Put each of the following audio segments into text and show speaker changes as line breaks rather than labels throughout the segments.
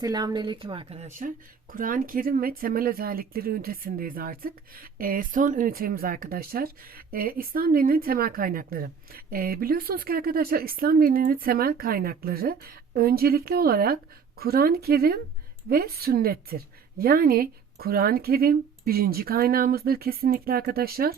Selamünaleyküm arkadaşlar. Kur'an-ı Kerim ve temel özellikleri ünitesindeyiz artık. Ee, son ünitemiz arkadaşlar. Ee, İslam dininin temel kaynakları. Ee, biliyorsunuz ki arkadaşlar İslam dininin temel kaynakları öncelikli olarak Kur'an-ı Kerim ve sünnettir. Yani Kur'an-ı Kerim birinci kaynağımızdır kesinlikle arkadaşlar.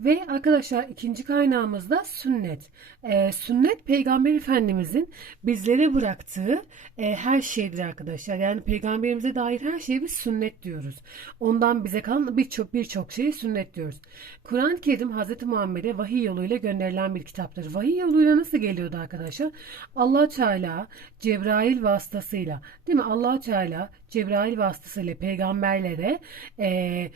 Ve arkadaşlar ikinci kaynağımız da sünnet. Ee, sünnet Peygamber Efendimizin bizlere bıraktığı e, her şeydir arkadaşlar. Yani peygamberimize dair her şeye biz sünnet diyoruz. Ondan bize kalan birçok birçok şeyi sünnet diyoruz. Kur'an-ı Kerim Hz. Muhammed'e vahiy yoluyla gönderilen bir kitaptır. Vahiy yoluyla nasıl geliyordu arkadaşlar? allah Teala Cebrail vasıtasıyla değil mi? allah Teala Cebrail vasıtasıyla peygamberlere e,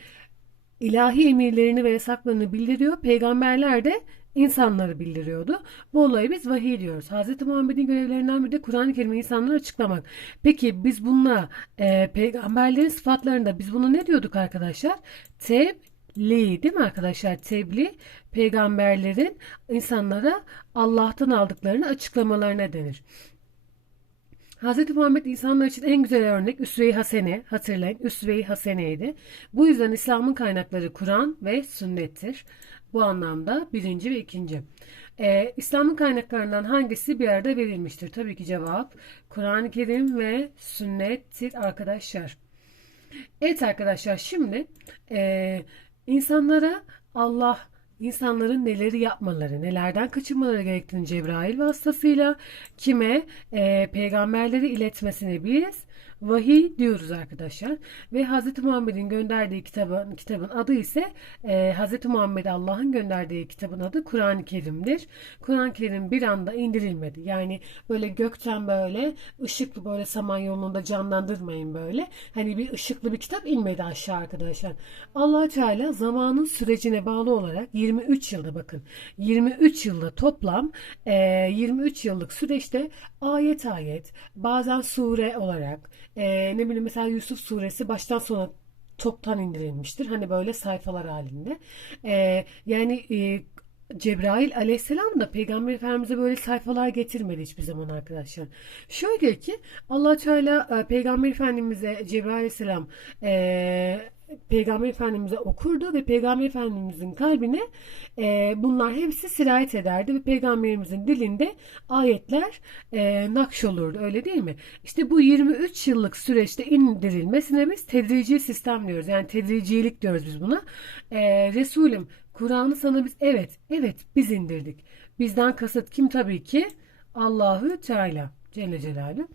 ilahi emirlerini ve yasaklarını bildiriyor. Peygamberler de insanları bildiriyordu. Bu olayı biz vahiy diyoruz. Hz. Muhammed'in görevlerinden biri de Kur'an-ı Kerim'i insanlara açıklamak. Peki biz bununla e, peygamberlerin sıfatlarında biz bunu ne diyorduk arkadaşlar? Tebliğ değil mi arkadaşlar? Tebliğ peygamberlerin insanlara Allah'tan aldıklarını açıklamalarına denir. Hz. Muhammed insanlar için en güzel örnek Üsve-i Hasene, hatırlayın Üsve-i Hasene'ydi. Bu yüzden İslam'ın kaynakları Kur'an ve sünnettir. Bu anlamda birinci ve ikinci. Ee, İslam'ın kaynaklarından hangisi bir arada verilmiştir? Tabii ki cevap Kur'an-ı Kerim ve sünnettir arkadaşlar. Evet arkadaşlar şimdi e, insanlara Allah insanların neleri yapmaları, nelerden kaçınmaları gerektiğini Cebrail vasıtasıyla kime e, peygamberleri iletmesini biz vahiy diyoruz arkadaşlar. Ve Hz. Muhammed'in gönderdiği kitabın, kitabın adı ise e, Hz. Muhammed Allah'ın gönderdiği kitabın adı Kur'an-ı Kerim'dir. Kur'an-ı Kerim bir anda indirilmedi. Yani böyle gökten böyle ışıklı böyle samanyolunda canlandırmayın böyle. Hani bir ışıklı bir kitap inmedi aşağı arkadaşlar. allah Teala zamanın sürecine bağlı olarak 23 yılda bakın 23 yılda toplam e, 23 yıllık süreçte ayet ayet bazen sure olarak e, ne bileyim mesela Yusuf suresi baştan sona toptan indirilmiştir. Hani böyle sayfalar halinde. E, yani e, Cebrail aleyhisselam da peygamber efendimize böyle sayfalar getirmedi hiçbir zaman arkadaşlar. Şöyle ki allah Teala e, peygamber efendimize Cebrail aleyhisselam e, Peygamber Efendimiz'e okurdu ve Peygamber Efendimiz'in kalbine e, bunlar hepsi sirayet ederdi ve Peygamberimizin dilinde ayetler e, nakş olurdu öyle değil mi? İşte bu 23 yıllık süreçte indirilmesine biz tedrici sistem diyoruz. Yani tedricilik diyoruz biz buna. E, Resulüm Kur'an'ı sana biz evet evet biz indirdik. Bizden kasıt kim tabii ki? Allahü Teala Celle Celaluhu.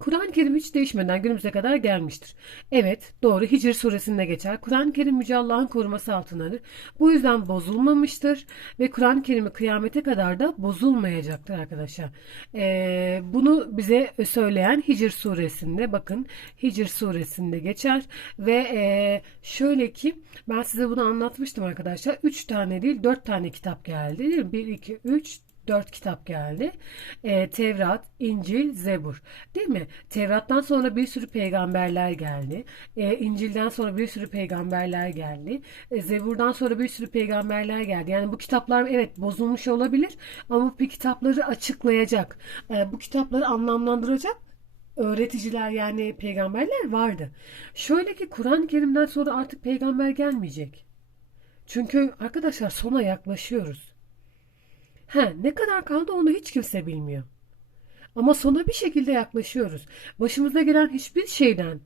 Kur'an-ı Kerim hiç değişmeden günümüze kadar gelmiştir. Evet doğru Hicr suresinde geçer. Kur'an-ı Kerim Yüce Allah'ın koruması altındadır. Bu yüzden bozulmamıştır ve Kur'an-ı Kerim'i kıyamete kadar da bozulmayacaktır arkadaşlar. Ee, bunu bize söyleyen Hicr suresinde bakın Hicr suresinde geçer ve e, şöyle ki ben size bunu anlatmıştım arkadaşlar. 3 tane değil 4 tane kitap geldi. 1, 2, 3, dört kitap geldi. E, Tevrat, İncil, Zebur. Değil mi? Tevrat'tan sonra bir sürü peygamberler geldi. E, İncil'den sonra bir sürü peygamberler geldi. E, Zebur'dan sonra bir sürü peygamberler geldi. Yani bu kitaplar evet bozulmuş olabilir ama bu kitapları açıklayacak. E, bu kitapları anlamlandıracak öğreticiler yani peygamberler vardı. Şöyle ki Kur'an-ı Kerim'den sonra artık peygamber gelmeyecek. Çünkü arkadaşlar sona yaklaşıyoruz. He, ne kadar kaldı onu hiç kimse bilmiyor. Ama sona bir şekilde yaklaşıyoruz. Başımıza gelen hiçbir şeyden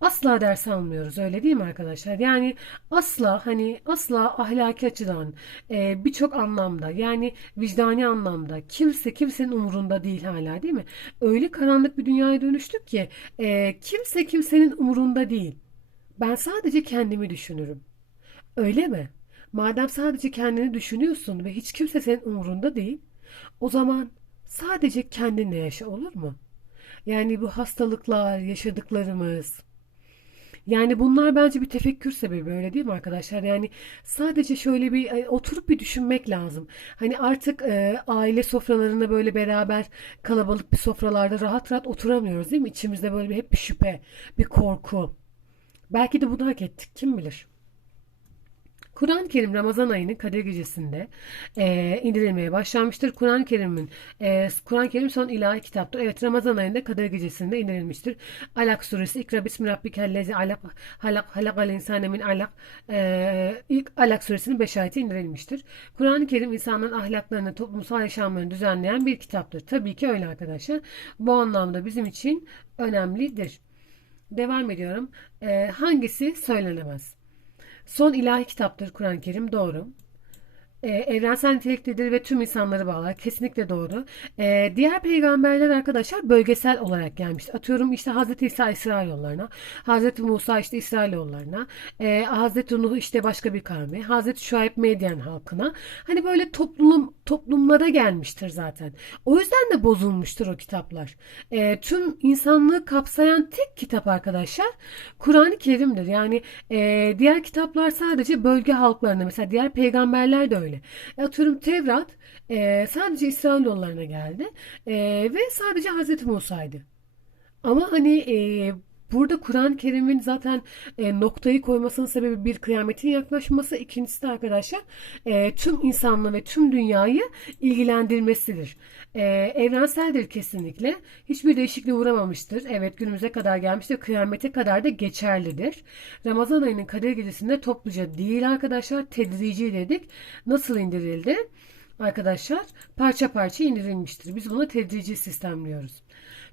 asla ders almıyoruz öyle değil mi arkadaşlar? Yani asla hani asla ahlaki açıdan e, birçok anlamda yani vicdani anlamda kimse kimsenin umurunda değil hala değil mi? Öyle karanlık bir dünyaya dönüştük ki e, kimse kimsenin umurunda değil. Ben sadece kendimi düşünürüm. Öyle mi? Madem sadece kendini düşünüyorsun ve hiç kimse senin umurunda değil, o zaman sadece kendinle yaşa olur mu? Yani bu hastalıklar, yaşadıklarımız, yani bunlar bence bir tefekkür sebebi öyle değil mi arkadaşlar? Yani sadece şöyle bir e, oturup bir düşünmek lazım. Hani artık e, aile sofralarında böyle beraber kalabalık bir sofralarda rahat rahat oturamıyoruz değil mi? İçimizde böyle bir hep bir şüphe, bir korku. Belki de bunu hak ettik kim bilir. Kur'an-ı Kerim Ramazan ayının Kadir Gecesi'nde e, indirilmeye başlanmıştır. Kur'an-ı Kerim'in e, Kur'an-ı Kerim son ilahi kitaptır. Evet Ramazan ayında Kadir Gecesi'nde indirilmiştir. Alak suresi İkra bismi rabbikellezi alak halak halakal insane min alak e, ilk Alak suresinin 5 ayeti indirilmiştir. Kur'an-ı Kerim insanların ahlaklarını, toplumsal yaşamlarını düzenleyen bir kitaptır. Tabii ki öyle arkadaşlar. Bu anlamda bizim için önemlidir. Devam ediyorum. E, hangisi söylenemez? Son ilahi kitaptır Kur'an-ı Kerim doğru. Ee, evrensel niteliktedir ve tüm insanları bağlar. Kesinlikle doğru. Ee, diğer peygamberler arkadaşlar bölgesel olarak gelmiş. Atıyorum işte Hazreti İsa İsrail yollarına, Hazreti Musa işte İsrail yollarına, ee, Hazreti Nuh işte başka bir kavme, Hazreti Şuayb Medyen halkına. Hani böyle toplum toplumlara gelmiştir zaten. O yüzden de bozulmuştur o kitaplar. Ee, tüm insanlığı kapsayan tek kitap arkadaşlar Kur'an-ı Kerim'dir. Yani e, diğer kitaplar sadece bölge halklarına mesela diğer peygamberler de öyle. E, atıyorum Tevrat e, sadece İsrailoğullarına geldi e, ve sadece Hazreti Musa'ydı. Ama hani e, burada Kur'an-ı Kerim'in zaten e, noktayı koymasının sebebi bir kıyametin yaklaşması, ikincisi de arkadaşlar e, tüm insanlığı ve tüm dünyayı ilgilendirmesidir. E, evrenseldir kesinlikle. Hiçbir değişikliğe uğramamıştır. Evet günümüze kadar gelmiştir. Kıyamete kadar da geçerlidir. Ramazan ayının Kadir Gecesi'nde topluca değil arkadaşlar tedrici dedik. Nasıl indirildi? Arkadaşlar parça parça indirilmiştir. Biz buna tedrici sistem diyoruz.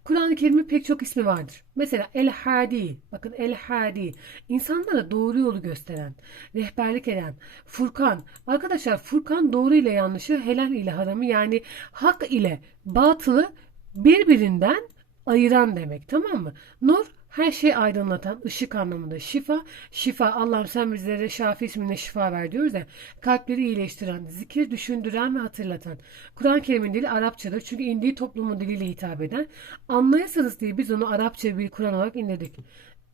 Kur'an-ı Kerim'in pek çok ismi vardır. Mesela El Hadi, bakın El Hadi, insanlara doğru yolu gösteren, rehberlik eden, Furkan. Arkadaşlar Furkan doğru ile yanlışı, helal ile haramı yani hak ile batılı birbirinden ayıran demek tamam mı? Nur her şeyi aydınlatan, ışık anlamında. Şifa, şifa. Allah'ım sen bizlere Şafi isminde şifa ver diyoruz ya. Kalpleri iyileştiren, zikir düşündüren ve hatırlatan. Kur'an-ı Kerim'in dili Arapçadır. Çünkü indiği toplumun diliyle hitap eden. Anlayasınız diye biz onu Arapça bir Kur'an olarak indirdik.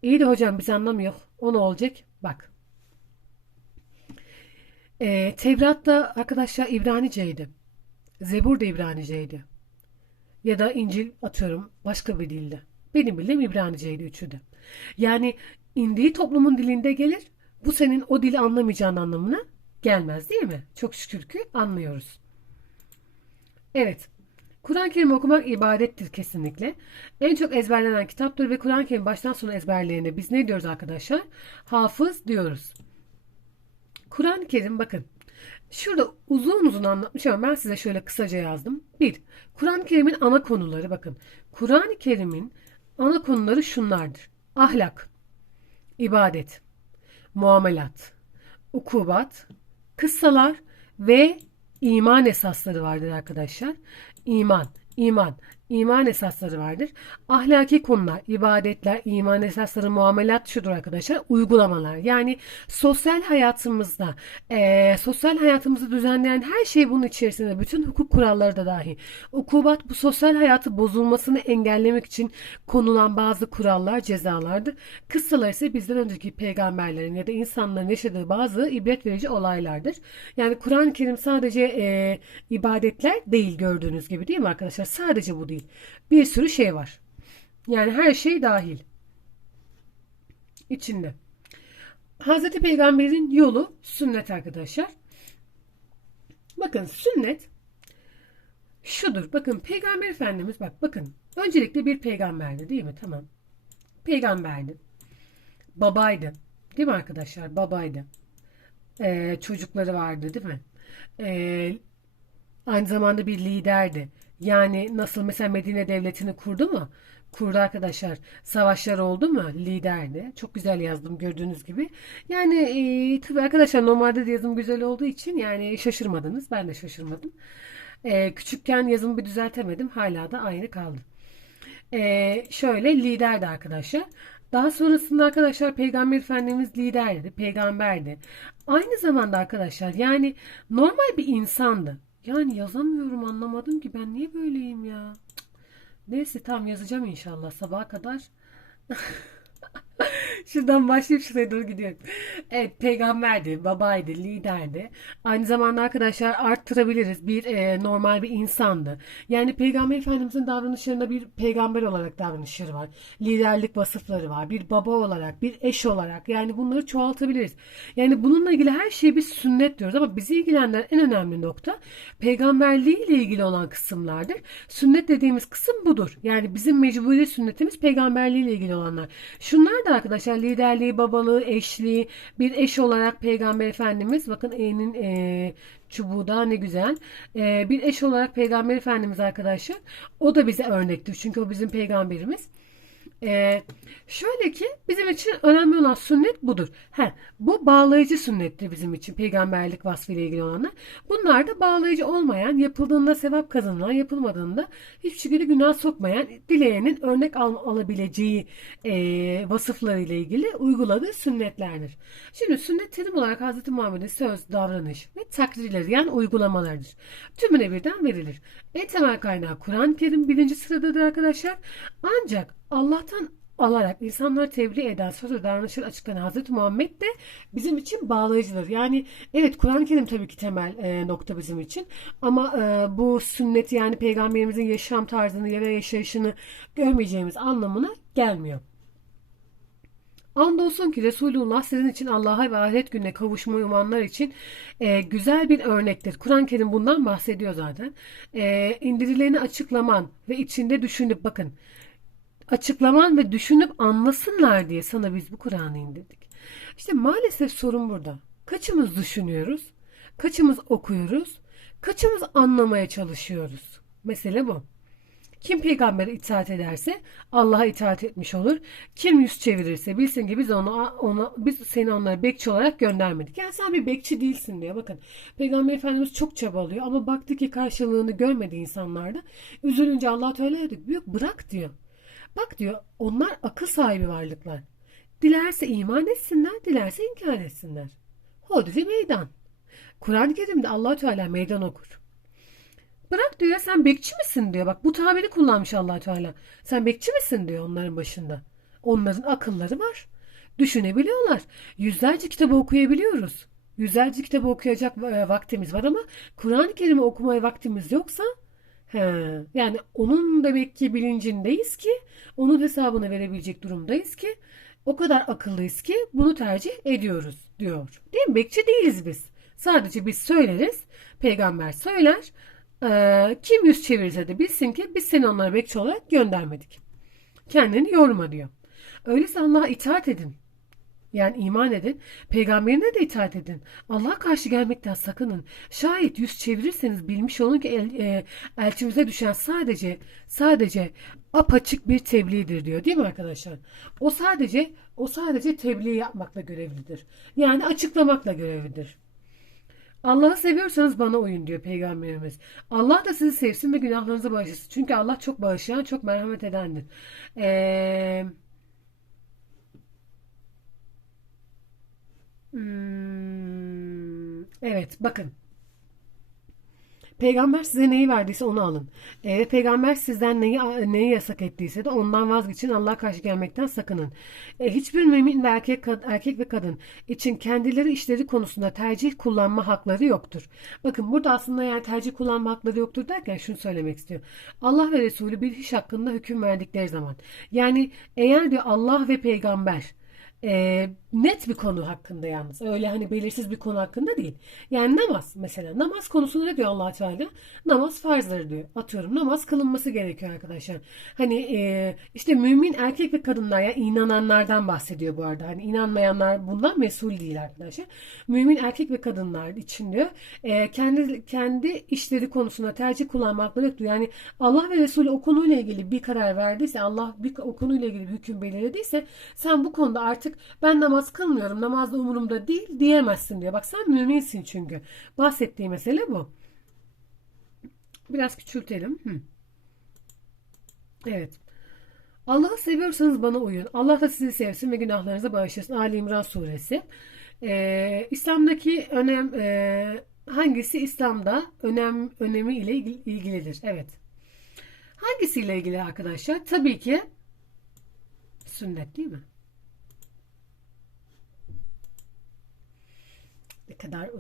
İyi de hocam biz anlamıyor. O ne olacak? Bak. Ee, Tevrat'ta arkadaşlar İbraniceydi. Zebur da İbraniceydi. Ya da İncil atıyorum başka bir dilde. Benim bildiğim İbraniceydi üçü de. Yani indiği toplumun dilinde gelir. Bu senin o dili anlamayacağın anlamına gelmez değil mi? Çok şükür ki anlıyoruz. Evet. Kur'an-ı Kerim okumak ibadettir kesinlikle. En çok ezberlenen kitaptır ve Kur'an-ı Kerim baştan sona ezberleyene biz ne diyoruz arkadaşlar? Hafız diyoruz. Kur'an-ı Kerim bakın. Şurada uzun uzun anlatmış ama ben size şöyle kısaca yazdım. Bir, Kur'an-ı Kerim'in ana konuları bakın. Kur'an-ı Kerim'in ana konuları şunlardır. Ahlak, ibadet, muamelat, ukubat, kıssalar ve iman esasları vardır arkadaşlar. İman, iman, iman esasları vardır. Ahlaki konular, ibadetler, iman esasları, muamelat şudur arkadaşlar. Uygulamalar. Yani sosyal hayatımızda, e, sosyal hayatımızı düzenleyen her şey bunun içerisinde. Bütün hukuk kuralları da dahi. Ukubat bu sosyal hayatı bozulmasını engellemek için konulan bazı kurallar, cezalardır. Kıssalar ise bizden önceki peygamberlerin ya da insanların yaşadığı bazı ibret verici olaylardır. Yani Kur'an-ı Kerim sadece e, ibadetler değil gördüğünüz gibi değil mi arkadaşlar? Sadece bu değil. Bir sürü şey var. Yani her şey dahil. İçinde. Hazreti Peygamber'in yolu sünnet arkadaşlar. Bakın sünnet şudur. Bakın Peygamber Efendimiz bak bakın. Öncelikle bir peygamberdi değil mi? Tamam. Peygamberdi. Babaydı. Değil mi arkadaşlar? Babaydı. Ee, çocukları vardı değil mi? Ee, aynı zamanda bir liderdi. Yani nasıl mesela Medine devletini kurdu mu? Kurdu arkadaşlar. Savaşlar oldu mu? Liderdi. Çok güzel yazdım gördüğünüz gibi. Yani e, tabii arkadaşlar normalde de yazım güzel olduğu için yani şaşırmadınız. Ben de şaşırmadım. E, küçükken yazımı bir düzeltemedim. Hala da aynı kaldı. E, şöyle liderdi arkadaşlar. Daha sonrasında arkadaşlar Peygamber Efendimiz liderdi, peygamberdi. Aynı zamanda arkadaşlar yani normal bir insandı. Yani yazamıyorum anlamadım ki ben niye böyleyim ya. Neyse tam yazacağım inşallah sabaha kadar. Şuradan başlayıp şuraya doğru gidiyorum. Evet peygamberdi, babaydı, liderdi. Aynı zamanda arkadaşlar arttırabiliriz. Bir e, normal bir insandı. Yani peygamber efendimizin davranışlarında bir peygamber olarak davranışları var. Liderlik vasıfları var. Bir baba olarak, bir eş olarak. Yani bunları çoğaltabiliriz. Yani bununla ilgili her şeye bir sünnet diyoruz ama bizi ilgilendiren en önemli nokta peygamberliği ile ilgili olan kısımlardır. Sünnet dediğimiz kısım budur. Yani bizim mecburi sünnetimiz peygamberliği ile ilgili olanlar. Şunlar da arkadaşlar liderliği, babalığı, eşliği, bir eş olarak peygamber efendimiz bakın E'nin e, çubuğu da ne güzel. E, bir eş olarak peygamber efendimiz arkadaşlar o da bize örnektir. Çünkü o bizim peygamberimiz. Ee, şöyle ki bizim için önemli olan sünnet budur. He, bu bağlayıcı sünnettir bizim için peygamberlik vasfıyla ilgili olanlar. Bunlar da bağlayıcı olmayan, yapıldığında sevap kazanılan, yapılmadığında hiçbir şekilde günah sokmayan, dileyenin örnek al alabileceği e, vasıflarıyla ilgili uyguladığı sünnetlerdir. Şimdi sünnet terim olarak Hz. Muhammed'in söz, davranış ve takdirleri yani uygulamalardır. Tümüne birden verilir. En temel kaynağı Kur'an-ı Kerim birinci sıradadır arkadaşlar. Ancak Allah'tan alarak insanları tebliğ eden söz ve davranışları açıklayan Hz. Muhammed de bizim için bağlayıcıdır. Yani evet Kur'an-ı Kerim tabii ki temel e, nokta bizim için ama e, bu sünneti yani peygamberimizin yaşam tarzını da yaşayışını görmeyeceğimiz anlamına gelmiyor. Andolsun ki Resulullah sizin için Allah'a ve ahiret gününe kavuşmayı umanlar için e, güzel bir örnektir. Kur'an-ı Kerim bundan bahsediyor zaten. E, indirileni açıklaman ve içinde düşünüp bakın açıklaman ve düşünüp anlasınlar diye sana biz bu Kur'an'ı indirdik. İşte maalesef sorun burada. Kaçımız düşünüyoruz? Kaçımız okuyoruz? Kaçımız anlamaya çalışıyoruz? Mesele bu. Kim peygambere itaat ederse Allah'a itaat etmiş olur. Kim yüz çevirirse bilsin ki biz onu ona biz seni onlara bekçi olarak göndermedik. Yani sen bir bekçi değilsin diyor. Bakın Peygamber Efendimiz çok çabalıyor ama baktı ki karşılığını görmedi insanlarda. Üzülünce Allah Teala diyor bırak diyor. Bak diyor onlar akıl sahibi varlıklar. Dilerse iman etsinler, dilerse inkar etsinler. Hodri meydan. Kur'an-ı Kerim'de allah Teala meydan okur. Bırak diyor sen bekçi misin diyor. Bak bu tabiri kullanmış allah Teala. Sen bekçi misin diyor onların başında. Onların akılları var. Düşünebiliyorlar. Yüzlerce kitabı okuyabiliyoruz. Yüzlerce kitabı okuyacak e, vaktimiz var ama Kur'an-ı Kerim'i okumaya vaktimiz yoksa He, yani onun demek ki bilincindeyiz ki onun hesabını verebilecek durumdayız ki o kadar akıllıyız ki bunu tercih ediyoruz diyor. Değil mi? Bekçi değiliz biz. Sadece biz söyleriz. Peygamber söyler. Ee, kim yüz çevirirse de bilsin ki biz seni onlara bekçi olarak göndermedik. Kendini yorma diyor. Öyleyse Allah'a itaat edin. Yani iman edin. Peygamberine de itaat edin. Allah'a karşı gelmekten sakının. Şayet yüz çevirirseniz bilmiş olun ki el, e, elçimize düşen sadece sadece apaçık bir tebliğdir diyor. Değil mi arkadaşlar? O sadece o sadece tebliğ yapmakla görevlidir. Yani açıklamakla görevlidir. Allah'ı seviyorsanız bana uyun diyor Peygamberimiz. Allah da sizi sevsin ve günahlarınızı bağışlasın. Çünkü Allah çok bağışlayan, çok merhamet edendir. Eee Hmm, evet bakın. Peygamber size neyi verdiyse onu alın. Eğer peygamber sizden neyi neyi yasak ettiyse de ondan vazgeçin. Allah'a karşı gelmekten sakının. E, hiçbir mümin ve erkek, erkek ve kadın için kendileri işleri konusunda tercih kullanma hakları yoktur. Bakın burada aslında yani tercih kullanma hakları yoktur derken şunu söylemek istiyor. Allah ve Resulü bir iş hakkında hüküm verdikleri zaman. Yani eğer diyor Allah ve peygamber e, net bir konu hakkında yalnız. Öyle hani belirsiz bir konu hakkında değil. Yani namaz mesela. Namaz konusunda ne diyor allah Teala? Namaz farzları diyor. Atıyorum namaz kılınması gerekiyor arkadaşlar. Hani e, işte mümin erkek ve kadınlar ya inananlardan bahsediyor bu arada. Hani inanmayanlar bundan mesul değil arkadaşlar. Mümin erkek ve kadınlar için diyor. E, kendi kendi işleri konusunda tercih kullanmakla yok diyor. Yani Allah ve Resulü o konuyla ilgili bir karar verdiyse Allah bir, o konuyla ilgili bir hüküm belirlediyse sen bu konuda artık ben namaz kılmıyorum namaz da umurumda değil diyemezsin diyor. Bak sen müminsin çünkü. Bahsettiği mesele bu. Biraz küçültelim. Hı. Evet. Allah'ı seviyorsanız bana uyun. Allah da sizi sevsin ve günahlarınızı bağışlasın. Ali İmran suresi. Ee, İslam'daki önem e, hangisi İslam'da önem önemi ile ilgilidir? Evet. Hangisiyle ilgili arkadaşlar? Tabii ki sünnet değil mi? Kadar